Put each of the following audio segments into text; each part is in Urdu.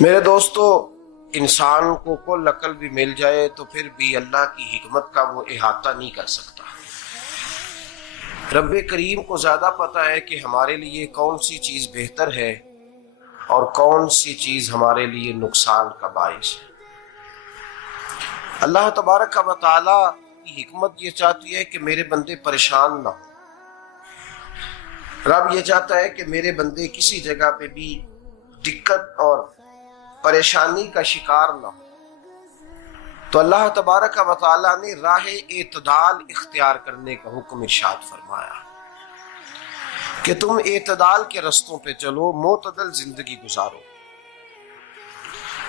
میرے دوستو، انسان کو کل عقل بھی مل جائے تو پھر بھی اللہ کی حکمت کا وہ احاطہ نہیں کر سکتا۔ رب کریم کو زیادہ پتہ ہے کہ ہمارے لیے کون سی چیز بہتر ہے اور کون سی چیز ہمارے لیے نقصان کا باعث ہے۔ اللہ تبارک و تعالی کی حکمت یہ چاہتی ہے کہ میرے بندے پریشان نہ ہوں۔ رب یہ چاہتا ہے کہ میرے بندے کسی جگہ پہ بھی دقت اور پریشانی کا شکار نہ ہو۔ تو اللہ تبارک و تعالی نے راہ اعتدال اختیار کرنے کا حکم ارشاد فرمایا کہ تم اعتدال کے رستوں پہ چلو، معتدل زندگی گزارو،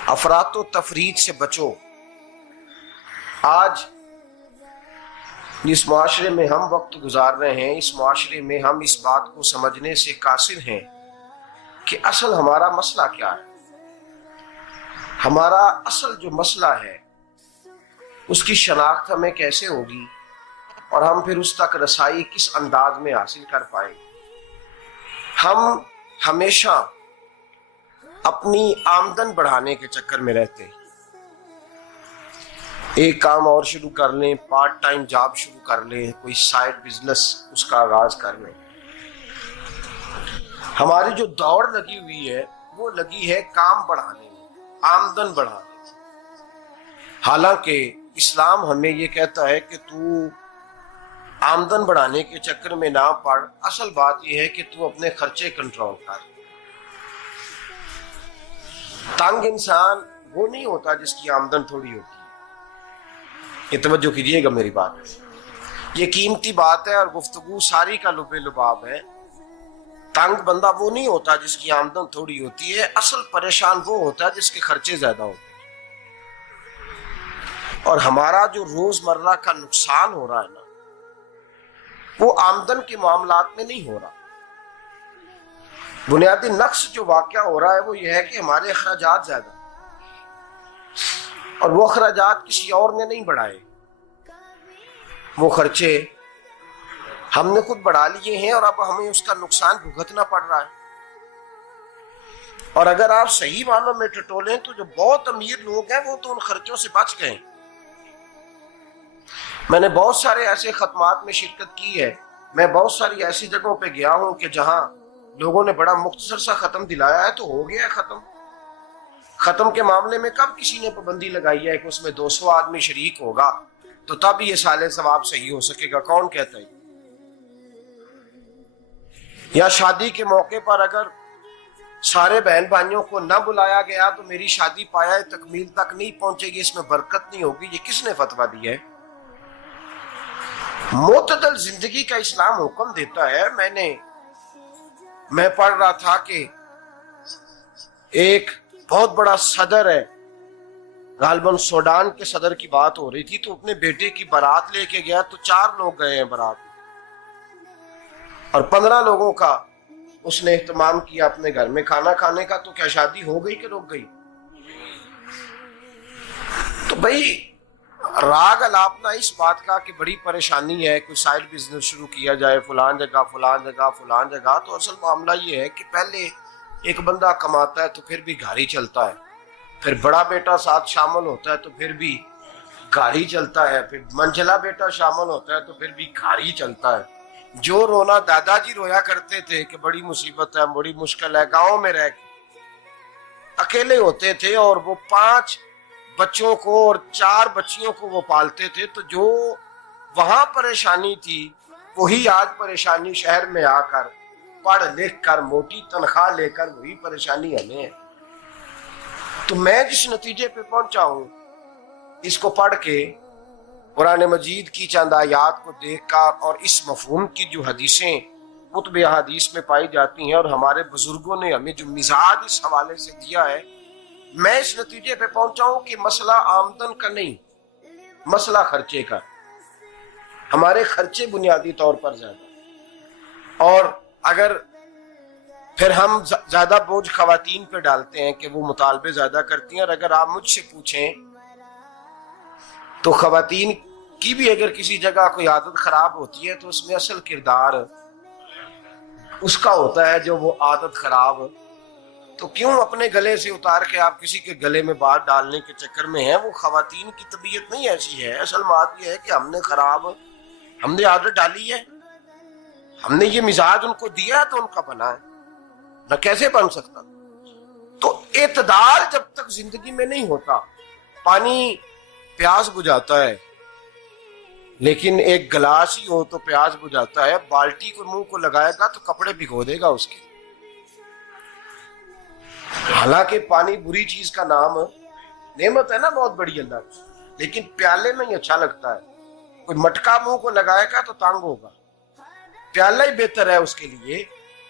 افراط و تفریط سے بچو۔ آج جس معاشرے میں ہم وقت گزار رہے ہیں، اس معاشرے میں ہم اس بات کو سمجھنے سے قاصر ہیں کہ اصل ہمارا مسئلہ کیا ہے۔ ہمارا اصل جو مسئلہ ہے اس کی شناخت ہمیں کیسے ہوگی اور ہم پھر اس تک رسائی کس انداز میں حاصل کر پائیں۔ ہم ہمیشہ اپنی آمدن بڑھانے کے چکر میں رہتے ہیں، ایک کام اور شروع کر لیں، پارٹ ٹائم جاب شروع کر لیں، کوئی سائیڈ بزنس اس کا آغاز کر لیں۔ ہماری جو دوڑ لگی ہوئی ہے وہ لگی ہے کام بڑھانے میں، آمدن بڑھانے میں۔ حالانکہ اسلام ہمیں یہ کہتا ہے کہ تو آمدن بڑھانے کے چکر میں نہ پڑ، اصل بات یہ ہے کہ تو اپنے خرچے کنٹرول کر۔ تنگ انسان وہ نہیں ہوتا جس کی آمدن تھوڑی ہوتی ہے۔ یہ توجہ کیجیے گا میری بات، یہ قیمتی بات ہے اور گفتگو ساری کا لب لباب ہے۔ تنگ بندہ وہ نہیں ہوتا جس کی آمدن تھوڑی ہوتی ہے، اصل پریشان وہ ہوتا ہے جس کے خرچے زیادہ ہوتے ہیں۔ اور ہمارا جو روزمرہ کا نقصان ہو رہا ہے نا، وہ آمدن کے معاملات میں نہیں ہو رہا۔ بنیادی نقص جو واقعہ ہو رہا ہے وہ یہ ہے کہ ہمارے اخراجات زیادہ، اور وہ اخراجات کسی اور نے نہیں بڑھائے، وہ خرچے ہم نے خود بڑھا لیے ہیں اور اب ہمیں اس کا نقصان بھگتنا پڑ رہا ہے۔ اور اگر آپ صحیح معنوں میں ٹٹولیں تو جو بہت امیر لوگ ہیں وہ تو ان خرچوں سے بچ گئے۔ میں نے بہت سارے ایسے ختمات میں شرکت کی ہے، میں بہت ساری ایسی جگہوں پہ گیا ہوں کہ جہاں لوگوں نے بڑا مختصر سا ختم دلایا ہے تو ہو گیا ہے ختم۔ ختم کے معاملے میں کب کسی نے پابندی لگائی ہے کہ اس میں 200 آدمی شریک ہوگا تو تب یہ سال ثواب صحیح ہو سکے گا؟ کون کہتا ہے؟ یا شادی کے موقع پر اگر سارے بہن بھائیوں کو نہ بلایا گیا تو میری شادی پایہ تکمیل تک نہیں پہنچے گی، اس میں برکت نہیں ہوگی؟ یہ کس نے فتویٰ دیا ہے؟ معتدل زندگی کا اسلام حکم دیتا ہے۔ میں پڑھ رہا تھا کہ ایک بہت بڑا صدر ہے، غالباً سوڈان کے صدر کی بات ہو رہی تھی، تو اپنے بیٹے کی بارات لے کے گیا تو 4 لوگ گئے ہیں بارات میں، اور 15 لوگوں کا اس نے اہتمام کیا اپنے گھر میں کھانا کھانے کا۔ تو کیا شادی ہو گئی کہ رک گئی؟ تو بھائی راگ الاپنا اس بات کا کہ بڑی پریشانی ہے، کوئی سائیڈ بزنس شروع کیا جائے فلان جگہ فلان جگہ فلان جگہ، تو اصل معاملہ یہ ہے کہ پہلے ایک بندہ کماتا ہے تو پھر بھی گھر ہی چلتا ہے، پھر بڑا بیٹا ساتھ شامل ہوتا ہے تو پھر بھی گھر ہی چلتا ہے، پھر منجلا بیٹا شامل ہوتا ہے تو پھر بھی گھر ہی چلتا ہے۔ جو رونا دادا جی رویا کرتے تھے کہ بڑی مصیبت ہے، بڑی مشکل ہے، گاؤں میں رہ کے اکیلے ہوتے تھے اور وہ 5 بچوں کو اور 4 بچیوں کو وہ پالتے تھے، تو جو وہاں پریشانی تھی وہی آج پریشانی شہر میں آ کر پڑھ لکھ کر موٹی تنخواہ لے کر وہی پریشانی ہمیں ہے۔ تو میں جس نتیجے پہ پہنچا ہوں اس کو پڑھ کے، قرآن مجید کی چند آیات کو دیکھ کر اور اس مفہوم کی جو حدیثیں کتب احادیث میں پائی جاتی ہیں اور ہمارے بزرگوں نے ہمیں جو مزاج اس حوالے سے دیا ہے، میں اس نتیجے پہ پہنچا ہوں کہ مسئلہ آمدن کا نہیں، مسئلہ خرچے کا۔ ہمارے خرچے بنیادی طور پر زیادہ، اور اگر پھر ہم زیادہ بوجھ خواتین پہ ڈالتے ہیں کہ وہ مطالبے زیادہ کرتی ہیں، اور اگر آپ مجھ سے پوچھیں تو خواتین کی بھی اگر کسی جگہ کوئی عادت خراب ہوتی ہے تو اس میں اصل کردار اس کا ہوتا ہے جو وہ عادت خراب تو کیوں اپنے گلے سے اتار کے آپ کسی کے گلے میں بات ڈالنے کے چکر میں ہیں؟ وہ خواتین کی طبیعت نہیں ایسی ہے. اصل بات یہ ہے کہ ہم نے عادت ڈالی ہے، ہم نے یہ مزاج ان کو دیا تو ان کا بنا ہے، نہ کیسے بن سکتا. تو اعتدال جب تک زندگی میں نہیں ہوتا، پانی پیاس بجھاتا ہے لیکن ایک گلاس ہی ہو تو پیاس بجھاتا ہے، بالٹی کو منہ کو لگائے گا تو کپڑے بھگو دے گا اس کے. حالانکہ پانی بری چیز کا نام نعمت ہے نا بہت بڑی اللہ کی، لیکن پیالے میں ہی اچھا لگتا ہے. کوئی مٹکا منہ کو لگائے گا تو تانگ ہوگا، پیالہ ہی بہتر ہے اس کے لیے.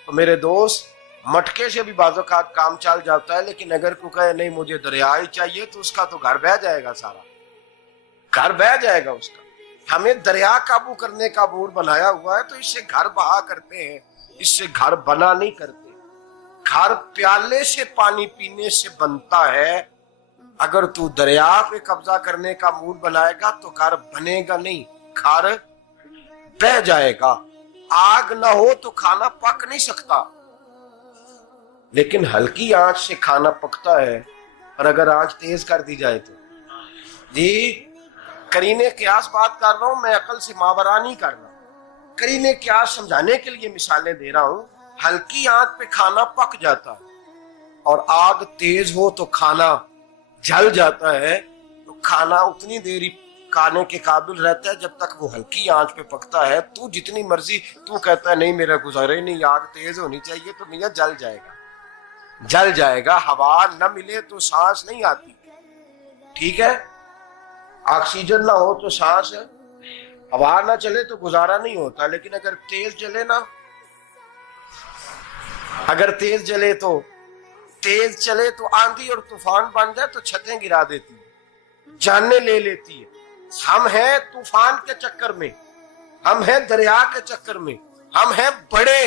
تو میرے دوست، مٹکے سے بھی بعض اوقات کام چل جاتا ہے، لیکن اگر کوئی کہے نہیں مجھے دریا ہی چاہیے تو اس کا تو گھر بہ جائے گا، سارا گھر بہ جائے گا اس کا. ہمیں دریا قابو کرنے کا موڈ بنایا ہوا ہے تو اس سے گھر بہا کرتے ہیں، اس سے گھر بنا نہیں کرتے. گھر پیالے سے پانی پینے سے بنتا ہے. اگر تو دریا پہ قبضہ کرنے کا موڈ بنائے گا تو گھر بنے گا نہیں، گھر بہ جائے گا. آگ نہ ہو تو کھانا پک نہیں سکتا، لیکن ہلکی آنچ سے کھانا پکتا ہے. اور اگر آنچ تیز کر دی جائے تو جی قرینے قیاس بات کر رہا ہوں، میں عقل سے ماورا نہیں کر رہا. قرینے قیاس سمجھانے کے لیے مثالیں دے رہا ہوں. ہلکی آنچ پہ کھانا پک جاتا ہے اور آگ تیز ہو تو کھانا جل جاتا ہے. تو کھانا اتنی دیر کھانے کے قابل رہتا ہے جب تک وہ ہلکی آنچ پہ پکتا ہے. تو جتنی مرضی تو کہتا ہے نہیں میرا گزارے نہیں، آگ تیز ہونی چاہیے، تو میاں جل جائے گا، جل جائے گا. ہوا نہ ملے تو سانس نہیں آتی، ٹھیک ہے؟ آکسیجن نہ ہو تو سانس، ہوا نہ چلے تو گزارا نہیں ہوتا. لیکن اگر تیز جلے نا، اگر تیز چلے تو آندھی اور طوفان بن جائے تو چھتیں گرا دیتی ہے، جانیں لے لیتی ہے. ہم ہیں طوفان کے چکر میں، ہم ہیں دریا کے چکر میں، ہم ہیں بڑے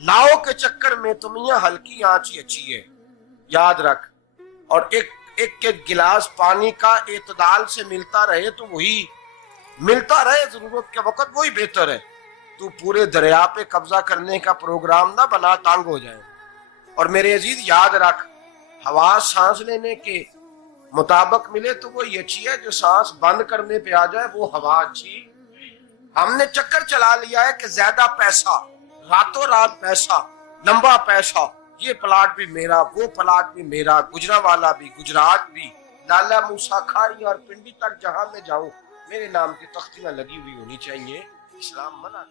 لاؤ کے چکر میں. تو میاں ہلکی آنچ ہی اچھی ہے، یاد رکھ. اور ایک گلاس پانی کا اعتدال سے ملتا رہے تو وہی ملتا رہے، ضرورت کے وقت وہی بہتر ہے. تو پورے دریا پہ قبضہ کرنے کا پروگرام نہ بنا، تانگ ہو جائے. اور میرے عزیز یاد رکھ، ہوا سانس لینے کے مطابق ملے تو وہی اچھی ہے، جو سانس بند کرنے پہ آ جائے وہ ہوا اچھی. ہم نے چکر چلا لیا ہے کہ زیادہ پیسہ، راتوں رات پیسہ، لمبا پیسہ، یہ پلاٹ بھی میرا، وہ پلاٹ بھی میرا، گجرانوالا بھی، گجرات بھی، لالا موسیٰ کھاری اور پنڈی تک جہاں میں جاؤں میرے نام کی تختیاں لگی ہوئی ہونی چاہیے. اسلام منع